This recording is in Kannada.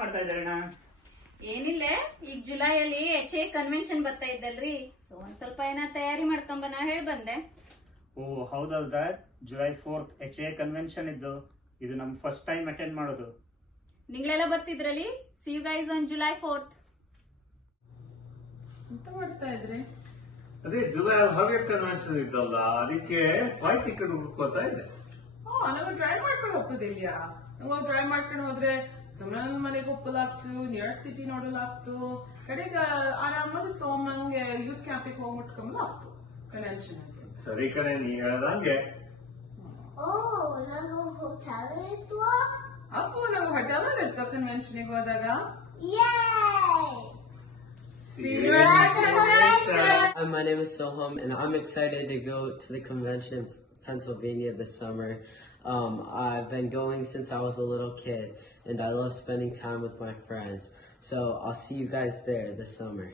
ಮಾಡ್ತಾ ಇದ್ದಾರಣ್ಣ? ಏನಿಲ್ಲ, ಈಗ ಜುಲೈಯಲ್ಲಿ HA ಕನ್ವೆನ್ಷನ್ ಬರ್ತಾ ಇದ್ದಲ್ರಿ, ಸೊ ಒಂದ್ ಸ್ವಲ್ಪ ಏನ ತಯಾರಿ ಮಾಡ್ಕೊಂಬನ ಹೇಳ್ ಬಂದೆ. ಓ ಹೌದಲ್ದಾ, July 4th HA ಕನ್ವೆನ್ಷನ್ ಇದ್ದು. ಇದು ನಮ್ ಫಸ್ಟ್ ಟೈಮ್ ಅಟೆಂಡ್ ಮಾಡೋದು. ನಿಂಗಳೆಲ್ಲ ಬರ್ತಿದ್ರಲ್ಲಿ. See you guys on July 4th. ಎಂತ ಮಾಡ್ತಾ ಇದ್ರಿ? ಅದೇ ಜುಲೈ ಹವ್ಯ ಕನ್ವೆನ್ಷನ್ ಇದ್ದಲ್ಲ, ಅದಕ್ಕೆ ಫ್ಲೈಟ್ ಟಿಕೆಟ್ ಹುಡ್ಕೋತಾ ಇದೆ. ನಾವು ಡ್ರೈವ್ ಮಾಡ್ಕೊಂಡು ಹೋಗ್ಬೋದಿಲ್ಲ. ನಾವು ಡ್ರೈವ್ ಮಾಡ್ಕೊಂಡು ಹೋದ್ರೆ ಸುಮ್ಮನೆ ಮನೆಗೆ ಒಪ್ಪಲಾಗ್ತು, ನ್ಯೂಯಾರ್ಕ್ ಸಿಟಿ ನೋಡಲಾಗ್ತು, ಕಡೆಗೆ ಆರಾಮಾಗಿ ಸೋಮಂಗೆ ಯೂತ್ ಕ್ಯಾಂಪಿಗೆ ಹೋಗಿ ಮುಟ್ಕೊಂಬ ಆಗ್ತು ಕನ್ವೆನ್ಷನ್. ಸರಿ ಕಣೆ, ನೀ ಹೇಳ್ದಂಗೆ. ನಂಗೆ ಹೋಟೆಲ್ ಇತ್ತು. ಅಪ್ಪು ನಾವು ಹೋಟೆಲ್ ಇರ್ತಾವ ಕನ್ವೆನ್ಷನ್ಗೆ ಹೋದಾಗ. See you at the convention. Hi, my name is Soham, and I'm excited to go to the convention in Pennsylvania this summer. I've been going since I was a little kid, and I love spending time with my friends. So I'll see you guys there this summer.